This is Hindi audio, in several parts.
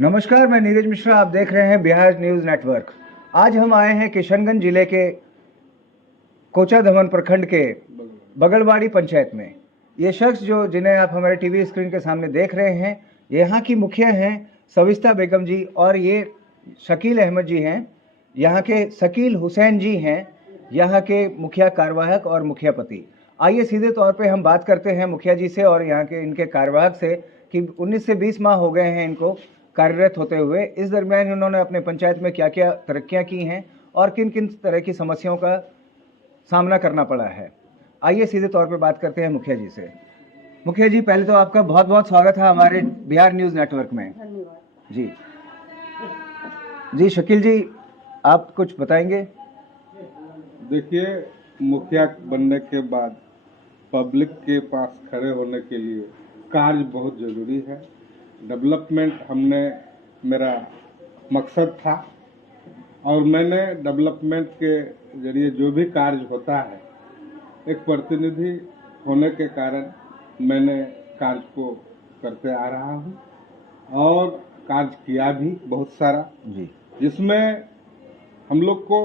नमस्कार, मैं नीरज मिश्रा। आप देख रहे हैं बिहार न्यूज़ नेटवर्क। आज हम आए हैं किशनगंज जिले के कोचाधमन प्रखंड के बगलवाड़ी पंचायत में। ये शख्स जिन्हें आप हमारे टीवी स्क्रीन के सामने देख रहे हैं, यहाँ की मुखिया हैं सविस्ता बेगम जी, और ये शकील अहमद जी हैं। यहाँ के शकील हुसैन जी हैं, यहाँ के मुखिया कार्यवाहक और मुखिया पति। आइए सीधे तौर पे हम बात करते हैं मुखिया जी से और यहाँ के इनके कार्यवाहक से कि 19 से 20 माह हो गए हैं इनको कार्यरत होते हुए। इस दरमियान उन्होंने अपने पंचायत में क्या क्या तरक्कियां की हैं और किन किन तरह की समस्याओं का सामना करना पड़ा है। आइए सीधे तौर पे बात करते हैं मुखिया जी से। मुखिया जी, पहले तो आपका बहुत बहुत स्वागत है हमारे बिहार न्यूज़ नेटवर्क में। धन्यवाद जी जी, शकील जी, आप कुछ बताएंगे? देखिए, मुखिया बनने के बाद पब्लिक के पास खड़े होने के लिए कार्य बहुत ज़रूरी है। डेवलपमेंट मेरा मकसद था और मैंने डेवलपमेंट के जरिए जो भी कार्य होता है, एक प्रतिनिधि होने के कारण मैंने कार्य को करते आ रहा हूँ और कार्य किया भी बहुत सारा जी, जिसमें हम लोग को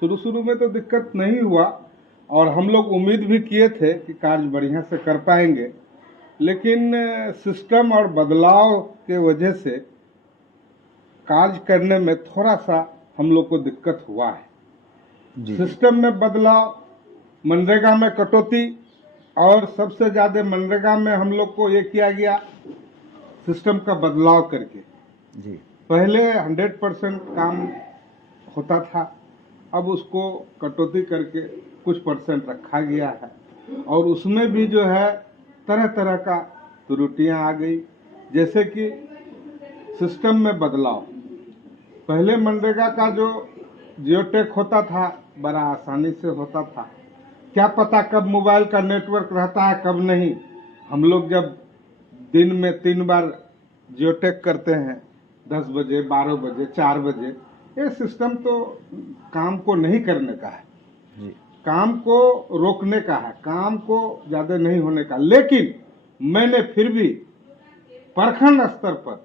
शुरू में तो दिक्कत नहीं हुआ और हम लोग उम्मीद भी किए थे कि कार्य बढ़िया से कर पाएंगे, लेकिन सिस्टम और बदलाव के वजह से कार्य करने में थोड़ा सा हम लोग को दिक्कत हुआ है। जी, सिस्टम में बदलाव, मनरेगा में कटौती और सबसे ज़्यादा मनरेगा में हम लोग को ये किया गया सिस्टम का बदलाव करके। जी, पहले 100% काम होता था, अब उसको कटौती करके कुछ परसेंट रखा गया है और उसमें भी जो है तरह तरह का त्रुटियां आ गई। जैसे कि सिस्टम में बदलाव, पहले मनरेगा का जो जियोटेक होता था बड़ा आसानी से होता था। क्या पता कब मोबाइल का नेटवर्क रहता है कब नहीं। हम लोग जब दिन में 3 बार जियोटेक करते हैं, 10 बजे, 12 बजे, 4 बजे, ये सिस्टम तो काम को नहीं करने का है, जी, काम को रोकने का है, काम को ज़्यादा नहीं होने का। लेकिन मैंने फिर भी प्रखंड स्तर पर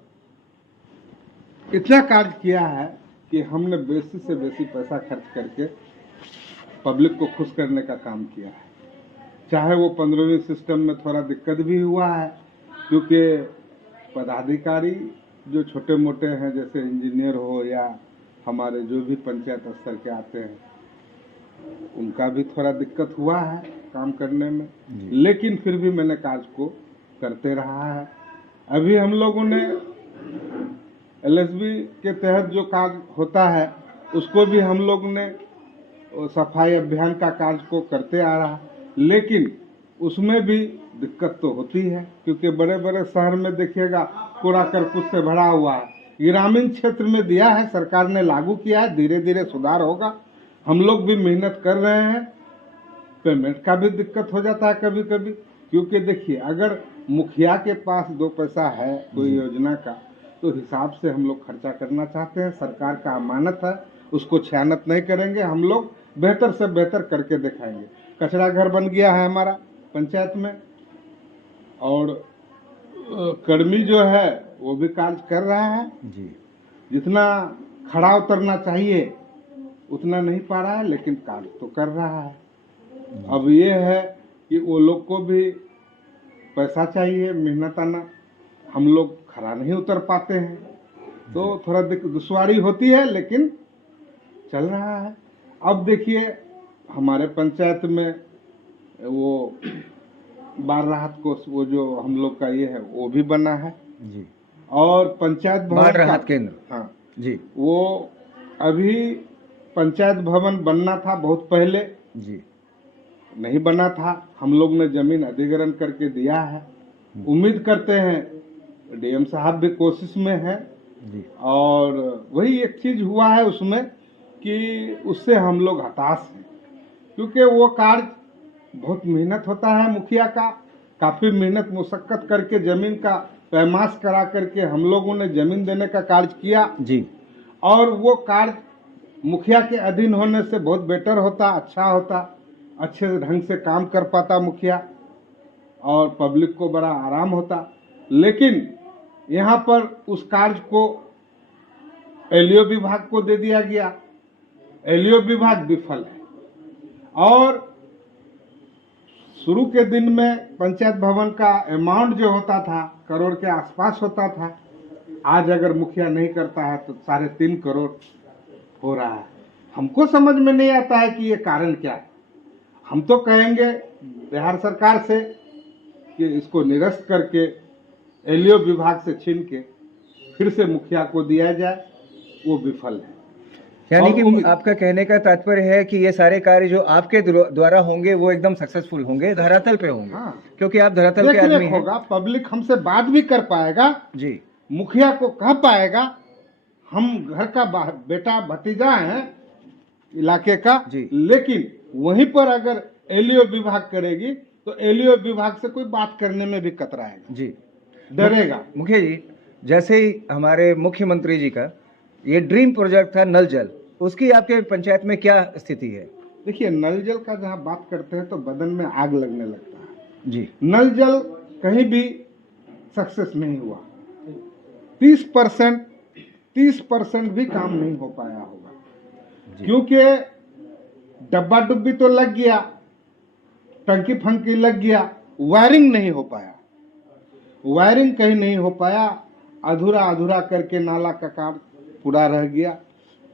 इतना कार्य किया है कि हमने बेसी से बेसी पैसा खर्च करके पब्लिक को खुश करने का काम किया है। चाहे वो 15वीं सिस्टम में थोड़ा दिक्कत भी हुआ है, क्योंकि पदाधिकारी जो छोटे मोटे हैं, जैसे इंजीनियर हो या हमारे जो भी पंचायत स्तर के आते हैं, उनका भी थोड़ा दिक्कत हुआ है काम करने में, लेकिन फिर भी मैंने कार्य को करते रहा है। अभी हम लोगों ने एलएसबी के तहत जो कार्य होता है उसको भी हम लोग ने सफाई अभियान का कार्य को करते आ रहा, लेकिन उसमें भी दिक्कत तो होती है, क्योंकि बड़े बड़े शहर में देखिएगा कूड़ा करकट से भरा हुआ है। ग्रामीण क्षेत्र में दिया है, सरकार ने लागू किया है, धीरे धीरे सुधार होगा। हम लोग भी मेहनत कर रहे हैं। पेमेंट का भी दिक्कत हो जाता है कभी कभी, क्योंकि देखिए अगर मुखिया के पास 2 पैसा है कोई योजना का, तो हिसाब से हम लोग खर्चा करना चाहते हैं। सरकार का अमानत है, उसको छानत नहीं करेंगे। हम लोग बेहतर से बेहतर करके दिखाएंगे। कचरा घर बन गया है हमारा पंचायत में और कर्मी जो है वो भी कार्य कर रहा है। जी, जितना खड़ा उतरना चाहिए उतना नहीं पा रहा है, लेकिन कार्य तो कर रहा है। अब ये है कि वो लोग को भी पैसा चाहिए, मेहनत आना, हम लोग खड़ा नहीं उतर पाते हैं, तो थोड़ा दुश्वारी होती है, लेकिन चल रहा है। अब देखिए हमारे पंचायत में वो बाढ़ राहत कोष, वो जो हम लोग का ये है वो भी बना है जी, और पंचायत भवन बाढ़ राहत का- केंद्र, हाँ जी, वो अभी पंचायत भवन बनना था, बहुत पहले जी, नहीं बना था। हम लोग ने जमीन अधिग्रहण करके दिया है। उम्मीद करते हैं डीएम साहब भी कोशिश में है जी, और वही एक चीज हुआ है उसमें कि उससे हम लोग हताश हैं, क्योंकि वो कार्य बहुत मेहनत होता है मुखिया का, काफी मेहनत मुशक्कत करके जमीन का पैमाश करा करके हम लोगों ने जमीन देने का कार्य किया जी, और वो कार्य मुखिया के अधीन होने से बहुत बेटर होता, अच्छा होता, अच्छे ढंग से काम कर पाता मुखिया और पब्लिक को बड़ा आराम होता। लेकिन यहाँ पर उस कार्य को एलईओ विभाग को दे दिया गया। एलईओ विभाग विफल है। और शुरू के दिन में पंचायत भवन का अमाउंट जो होता था करोड़ के आसपास होता था, आज अगर मुखिया नहीं करता है तो 3.5 करोड़ हो रहा है। हमको समझ में नहीं आता है कि ये कारण क्या है। हम तो कहेंगे बिहार सरकार से कि इसको निरस्त करके एलईओ विभाग से छीन के फिर से मुखिया को दिया जाए, वो विफल है। यानी कि और आपका कहने का तात्पर्य है कि ये सारे कार्य जो आपके द्वारा होंगे वो एकदम सक्सेसफुल होंगे, धरातल पे होंगे। हाँ, क्योंकि आप धरातल के देख आदमी रेख हैं। होगा, पब्लिक हमसे बात भी कर पाएगा, जी मुखिया को कह पाएगा हम घर का बेटा भतीजा हैं इलाके का जी। लेकिन वहीं पर अगर एलईओ विभाग करेगी तो एलईओ विभाग से कोई बात करने में भी कतराएगा जी, डरेगा। मुखिया जी, जैसे ही हमारे मुख्यमंत्री जी का ये ड्रीम प्रोजेक्ट था नल जल, उसकी आपके पंचायत में क्या स्थिति है? देखिए, नल जल का जहाँ बात करते हैं तो बदन में आग लगने लगता है जी। नल जल कहीं भी सक्सेस नहीं हुआ। 30% भी काम नहीं हो पाया होगा, क्योंकि डब्बा डुब्बी तो लग गया, टंकी फंकी लग गया, वायरिंग नहीं हो पाया। वायरिंग कहीं नहीं हो पाया, अधूरा अधूरा करके नाला का काम पूरा रह गया।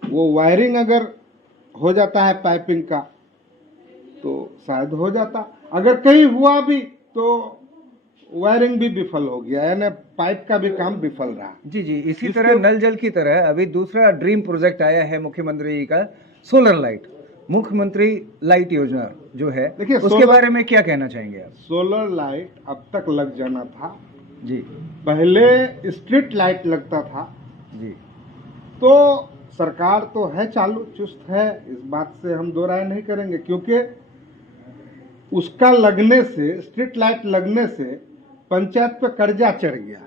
वो वायरिंग अगर हो जाता है पाइपिंग का तो शायद हो जाता, अगर कहीं हुआ भी तो वायरिंग भी विफल हो गया, यानी पाइप का भी काम विफल रहा। जी जी, इसी तरह नल जल की तरह अभी दूसरा ड्रीम प्रोजेक्ट आया है मुख्यमंत्री जी का, सोलर लाइट, मुख्यमंत्री लाइट योजना जो है, देखिए, उसके बारे में क्या कहना चाहेंगे आप? सोलर लाइट अब तक लग जाना था जी। पहले स्ट्रीट लाइट लगता था जी। तो सरकार तो है चालू, चुस्त है, इस बात से हम दो राय नहीं करेंगे, क्योंकि उसका लगने से, स्ट्रीट लाइट लगने से पंचायत पे कर्जा चढ़ गया,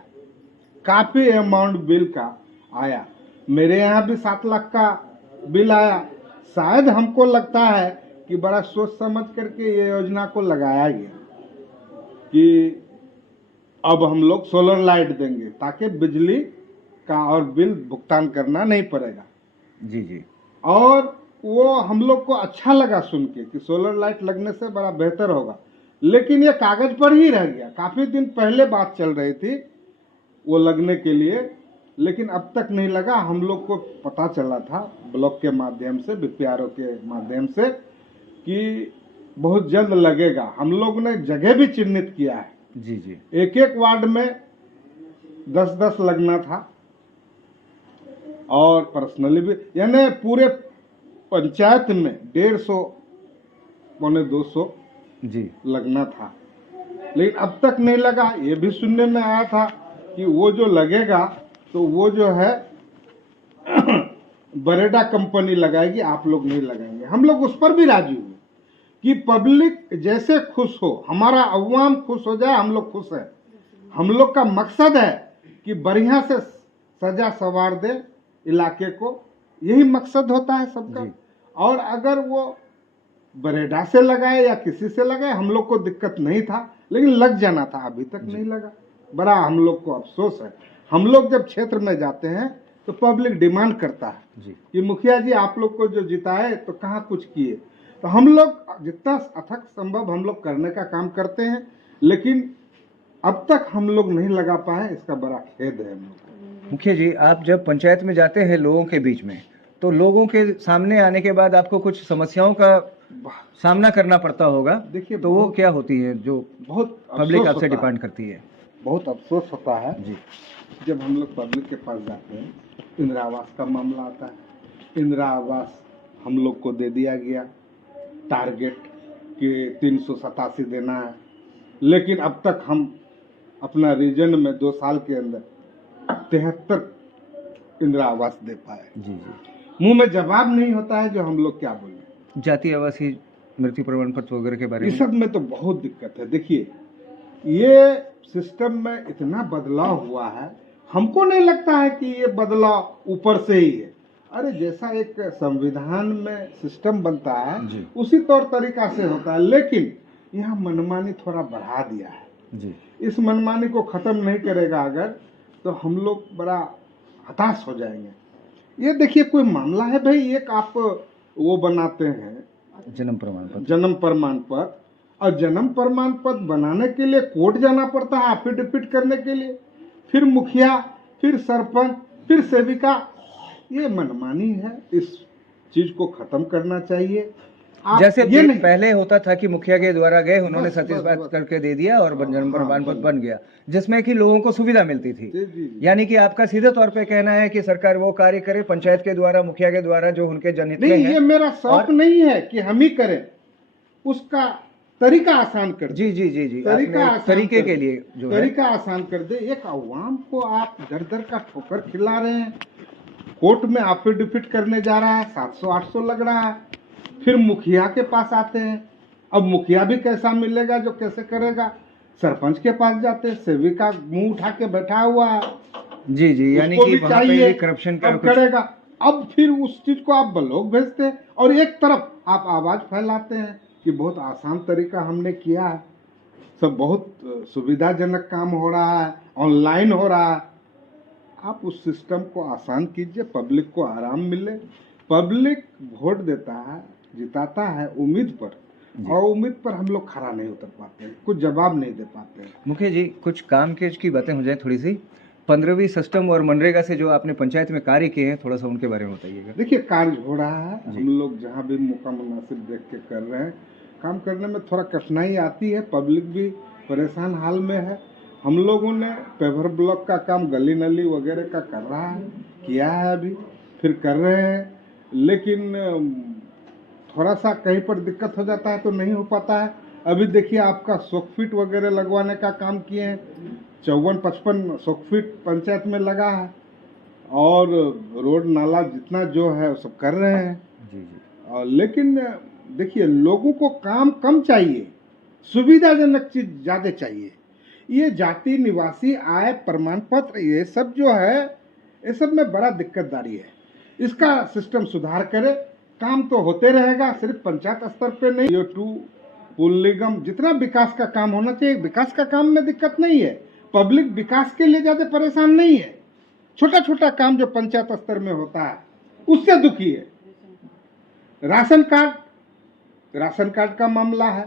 काफी अमाउंट बिल का आया। मेरे यहाँ भी 7 लाख का बिल आया। शायद हमको लगता है कि बड़ा सोच समझ करके ये योजना को लगाया गया कि अब हम लोग सोलर लाइट देंगे ताकि बिजली का और बिल भुगतान करना नहीं पड़ेगा। जी जी। और वो हम लोग को अच्छा लगा सुन के कि सोलर लाइट लगने से बड़ा बेहतर होगा, लेकिन ये कागज पर ही रह गया। काफी दिन पहले बात चल रही थी वो लगने के लिए, लेकिन अब तक नहीं लगा। हम लोग को पता चला था ब्लॉक के माध्यम से, बीपीआरओ के माध्यम से, कि बहुत जल्द लगेगा। हम लोग ने जगह भी चिन्हित किया है। जी जी। एक एक वार्ड में 10-10 लगना था और पर्सनली भी, यानी पूरे पंचायत में 150 पौने 200 जी लगना था, लेकिन अब तक नहीं लगा। ये भी सुनने में आया था कि वो जो लगेगा तो वो जो है बरेडा कंपनी लगाएगी, आप लोग नहीं लगाएंगे। हम लोग उस पर भी राजी हुए कि पब्लिक जैसे खुश हो, हमारा अवाम खुश हो जाए, हम लोग खुश हैं। हम लोग का मकसद है कि बढ़िया से सजा सवार दे इलाके को, यही मकसद होता है सबका। और अगर वो बरेडा से लगाए या किसी से लगाए, हम लोग को दिक्कत नहीं था, लेकिन लग जाना था, अभी तक नहीं लगा। बड़ा हम लोग को अफसोस है। हम लोग जब क्षेत्र में जाते हैं तो पब्लिक डिमांड करता है जी। कि मुखिया जी आप लोग को जो जिताए तो कहाँ कुछ किए। तो हम लोग जितना अथक संभव हम लोग करने का काम करते हैं, लेकिन अब तक हम लोग नहीं लगा पाए, इसका बड़ा खेद है हम लोग। मुखिया जी, आप जब पंचायत में जाते हैं लोगों के बीच में, तो लोगों के सामने आने के बाद आपको कुछ समस्याओं का सामना करना पड़ता होगा। देखिए, तो वो क्या होती है जो बहुत पब्लिक अफसोस आपसे होता है। डिपेंड करती है? बहुत अफसोस होता है जी। जब हम लोग पब्लिक के पास जाते हैं, इंदिरा आवास का मामला आता है। इंदिरा आवास हम लोग को दे दिया गया, टारगेट कि 387 देना है, लेकिन अब तक हम अपना रीजन में 2 साल के अंदर 73 इंदिरा आवास दे पाए। जी जी। मुंह में जवाब नहीं होता है जो हम लोग क्या बोलें। जाति आवासीय मृत्यु प्रमाण पत्र वगैरह के बारे इस में? सब में तो बहुत दिक्कत है। देखिए, ये सिस्टम में इतना बदलाव हुआ है, हमको नहीं लगता है कि ये बदलाव ऊपर से ही है। अरे जैसा एक संविधान में सिस्टम बनता है जी। उसी तौर तरीका से होता है, लेकिन यहाँ मनमानी थोड़ा बढ़ा दिया है। जी। इस मनमानी को खत्म नहीं करेगा अगर तो हम लोग बड़ा हताश हो जाएंगे। ये देखिए कोई मामला है भाई, एक आप वो बनाते हैं जन्म प्रमाण पत्र। जन्म प्रमाण पत्र, और जन्म प्रमाण पत्र बनाने के लिए कोर्ट जाना पड़ता है एफिडेविट करने के लिए, फिर मुखिया, फिर सरपंच, फिर सेविका। ये मनमानी है, इस चीज को खत्म करना चाहिए। आप जैसे ये नहीं, पहले होता था कि मुखिया के द्वारा गए, उन्होंने बस, सत्यापित बस। करके दे दिया और जन्म हाँ, प्रमाण पत्र बस। बन गया, जिसमें कि लोगों को सुविधा मिलती थी। जी, जी, जी। यानी कि आपका सीधे तौर पे कहना है कि सरकार वो कार्य करे पंचायत के द्वारा, मुखिया के द्वारा, जो उनके जनहित में नहीं, है। ये मेरा शौक और- नहीं है कि हम ही करें, उसका तरीका आसान कर दे। जी जी जी जी, तरीका आपने आसान तरीके कर के दे। लिए जो है तरीका आसान कर दे। एक अवाम को आप दर दर का ठोकर खिला रहे हैं, कोर्ट में एफिडेविट करने जा रहा है, 700-800 लग रहा है, फिर मुखिया के पास आते हैं। अब मुखिया भी कैसा मिलेगा जो कैसे करेगा, सरपंच के पास जाते हैं, सेविका मुंह उठा के बैठा हुआ है, जी जी, यानी उसको कि भी वहाँ पे चाहिए, भी करप्शन का अब कुछ। करेगा। अब फिर उस चीज को आप ब्लॉक भेजते हैं, और एक तरफ आप आवाज फैलाते हैं कि बहुत आसान तरीका हमने किया है, सब बहुत सुविधाजनक काम हो रहा है, ऑनलाइन हो रहा है। आप उस सिस्टम को आसान कीजिए, पब्लिक को आराम मिले। पब्लिक वोट देता है, जिताता है उम्मीद पर, और उम्मीद पर हम लोग खरा नहीं उतर पाते हैं, कुछ जवाब नहीं दे पाते हैं। मुखिया जी, कुछ काम के की बातें हो जाए थोड़ी सी। 15वीं सिस्टम और मनरेगा से जो आपने पंचायत में कार्य किए हैं, थोड़ा सा उनके बारे में बताइएगा। देखिए कार्य हो रहा है, हम लोग जहाँ भी मौका मुनासिब देख के कर रहे हैं। काम करने में थोड़ा कठिनाई आती है, पब्लिक भी परेशान हाल में है। हम लोगों ने पेवर ब्लॉक का काम, गली नली वगैरह का कर रहा है, किया है, अभी फिर कर रहे हैं, लेकिन थोड़ा सा कहीं पर दिक्कत हो जाता है तो नहीं हो पाता है। अभी देखिए आपका सोकफिट वगैरह लगवाने का काम किए हैं, 54-55 सोकफिट पंचायत में लगा है, और रोड नाला जितना जो है वो सब कर रहे हैं। जी जी, लेकिन देखिए लोगों को काम कम चाहिए, सुविधाजनक चीज ज्यादा चाहिए। ये जाति निवासी आय प्रमाण पत्र, ये सब जो है, ये सब में बड़ा दिक्कतदारी है। इसका सिस्टम सुधार करे, काम तो होते रहेगा, सिर्फ पंचायत स्तर पे नहीं। जो टू पुल निगम, जितना विकास का काम होना चाहिए, विकास का काम में दिक्कत नहीं है, पब्लिक विकास के लिए ज्यादा परेशान नहीं है। छोटा छोटा काम जो पंचायत स्तर में होता है उससे दुखी है। राशन कार्ड का मामला है,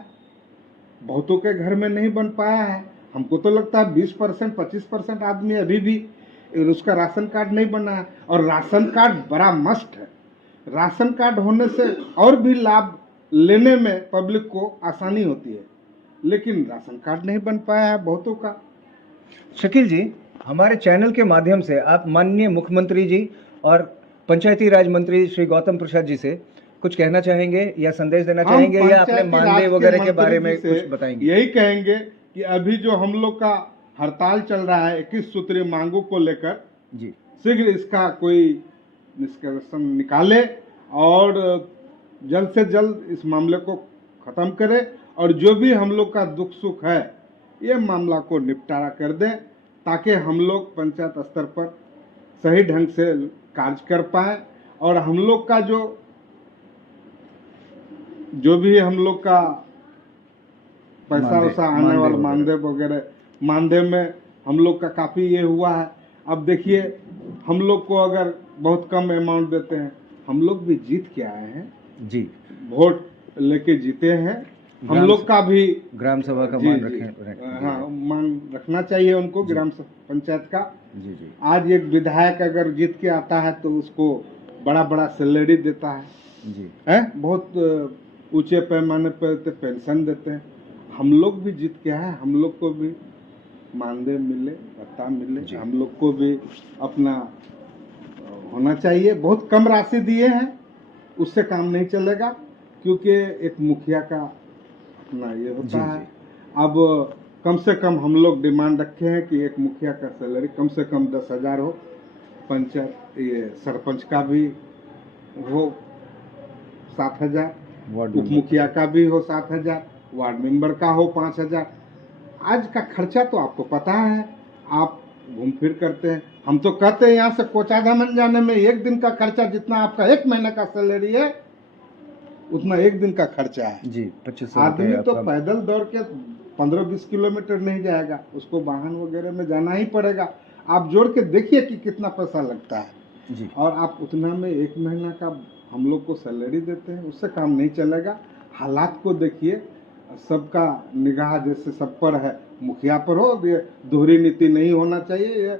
बहुतों के घर में नहीं बन पाया है। हमको तो लगता है 20% 25% आदमी अभी भी उसका राशन कार्ड नहीं बना है, और राशन कार्ड बड़ा मस्ट है। राशन कार्ड होने से और भी लाभ लेने में पब्लिक को आसानी होती है, लेकिन राशन कार्ड नहीं बन पाया है बहुतों का। शकील जी, हमारे चैनल के माध्यम से आप माननीय मुख्यमंत्री जी और पंचायती राज मंत्री श्री गौतम प्रसाद जी से कुछ कहना चाहेंगे या संदेश देना चाहेंगे, या अपने मानदेय वगैरह के बारे में कुछ बताएंगे? यही कहेंगे कि अभी जो हम लोग का हड़ताल चल रहा है 21 सूत्रीय मांगों को लेकर, जी, शीघ्र इसका कोई निष्कर्ष निकाले और जल्द से जल्द इस मामले को खत्म करे, और जो भी हम लोग का दुख सुख है ये मामला को निपटारा कर दें, ताकि हम लोग पंचायत स्तर पर सही ढंग से कार्य कर पाए, और हम लोग का जो भी हम लोग का पैसा वैसा आने वाला मानदेय वगैरह, मानदेय में हम लोग का काफ़ी ये हुआ है। अब देखिए हम लोग को अगर बहुत कम अमाउंट देते हैं, हम लोग भी जीत के आए हैं जी, वोट लेके जीते हैं, हम लोग का भी ग्राम सभा का मान रखें। हाँ, मान रखना चाहिए उनको, ग्राम पंचायत का। जी जी, आज एक विधायक अगर जीत के आता है तो उसको बड़ा बड़ा सैलरी देता है जी, बहुत ऊंचे पैमाने पर पेंशन देते हैं। हम लोग भी जीत के आए, हम लोग को भी मानदेय मिले, भत्ता मिले, हम लोग को भी अपना होना चाहिए। बहुत कम राशि दिए हैं, उससे काम नहीं चलेगा, क्योंकि एक मुखिया का अपना ये होता है। अब कम से कम हम लोग डिमांड रखे हैं कि एक मुखिया का सैलरी कम से कम 10,000 हो, पंचायत ये सरपंच का भी हो 7,000, उप मुखिया का भी हो 7,000, वार्ड मेंबर का हो 5,000। आज का खर्चा तो आपको पता है, आप घूम फिर करते हैं। हम तो कहते हैं यहाँ से कोचाधामन जाने में एक दिन का खर्चा जितना आपका एक महीने का सैलरी है उतना एक दिन का खर्चा है जी। 2500 आदमी तो पैदल दौड़ के 15-20 किलोमीटर नहीं जाएगा, उसको वाहन वगैरह में जाना ही पड़ेगा। आप जोड़ के देखिए कि कितना पैसा लगता है जी और आप उतना में 1 महीना का हम लोग को सैलरी देते हैं, उससे काम नहीं चलेगा। हालात को देखिए, सबका निगाह जैसे सब पर है, मुखिया पर हो, ये दोहरी नीति नहीं होना चाहिए। ये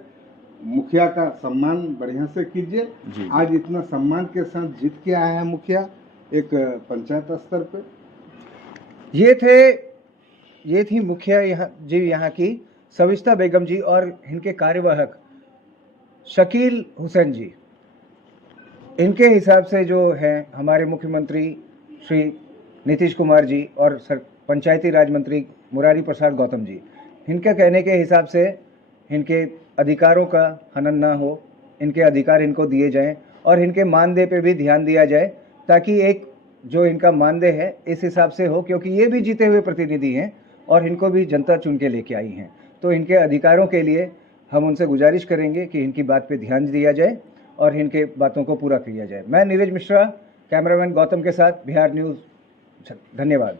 मुखिया का सम्मान बढ़िया से कीजिए। जी। आज इतना सम्मान के साथ जीत के आया है मुखिया एक पंचायत स्तर पे। ये थी मुखिया यहाँ की सविस्ता बेगम जी और इनके कार्यवाहक शकील हुसैन जी। इनके हिसाब से जो है हमारे मुख्यमंत्री श्री नीतीश कुमार जी और पंचायती राज मंत्री मुरारी प्रसाद गौतम जी, इनके कहने के हिसाब से इनके अधिकारों का हनन ना हो, इनके अधिकार इनको दिए जाएं और इनके मानदेय पे भी ध्यान दिया जाए, ताकि एक जो इनका मानदेय है इस हिसाब से हो, क्योंकि ये भी जीते हुए प्रतिनिधि हैं और इनको भी जनता चुन के लेके आई हैं। तो इनके अधिकारों के लिए हम उनसे गुजारिश करेंगे कि इनकी बात पे ध्यान दिया जाए और इनके बातों को पूरा किया जाए। मैं नीरज मिश्रा, कैमरामैन गौतम के साथ, बिहार न्यूज़। धन्यवाद।